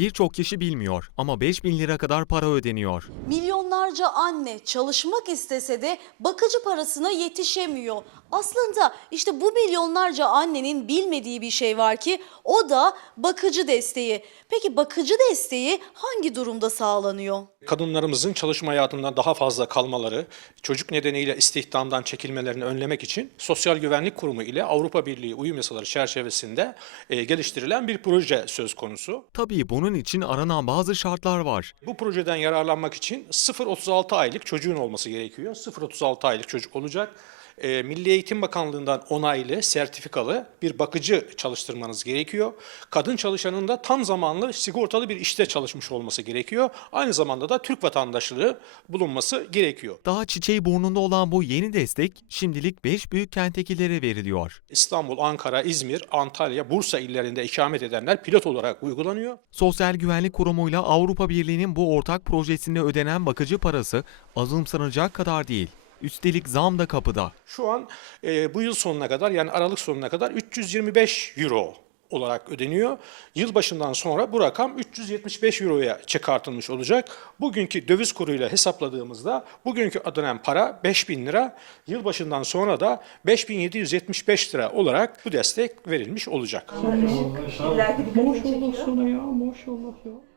Birçok kişi bilmiyor ama 5000 lira kadar para ödeniyor. Milyonlarca anne çalışmak istese de bakıcı parasına yetişemiyor. Aslında işte bu milyonlarca annenin bilmediği bir şey var ki o da bakıcı desteği. Peki bakıcı desteği hangi durumda sağlanıyor? Kadınlarımızın çalışma hayatından daha fazla kalmaları, çocuk nedeniyle istihdamdan çekilmelerini önlemek için Sosyal Güvenlik Kurumu ile Avrupa Birliği uyum yasaları çerçevesinde e, geliştirilen bir proje söz konusu. Tabii bunun için aranan bazı şartlar var. Bu projeden yararlanmak için 0-36 aylık çocuğun olması gerekiyor. 0-36 aylık çocuk olacak. E, Milli Eğitim Bakanlığı'ndan onaylı, sertifikalı bir bakıcı çalıştırmanız gerekiyor. Kadın çalışanın da tam zamanlı sigortalı bir işte çalışmış olması gerekiyor. Aynı zamanda da Türk vatandaşlığı bulunması gerekiyor. Daha çiçeği burnunda olan bu yeni destek şimdilik 5 büyük kenttekilere veriliyor. İstanbul, Ankara, İzmir, Antalya, Bursa illerinde ikamet edenler pilot olarak uygulanıyor. Sosyal Güvenlik Kurumu'yla Avrupa Birliği'nin bu ortak projesinde ödenen bakıcı parası azımsanacak kadar değil. Üstelik zam da kapıda. Şu an e, bu yıl sonuna kadar yani Aralık sonuna kadar 325 euro olarak ödeniyor. Yılbaşından sonra bu rakam 375 euroya çıkartılmış olacak. Bugünkü döviz kuruyla hesapladığımızda bugünkü ödenen para 5000 lira. Yılbaşından sonra da 5775 lira olarak bu destek verilmiş olacak. Maşallah sana ya maşallah ya.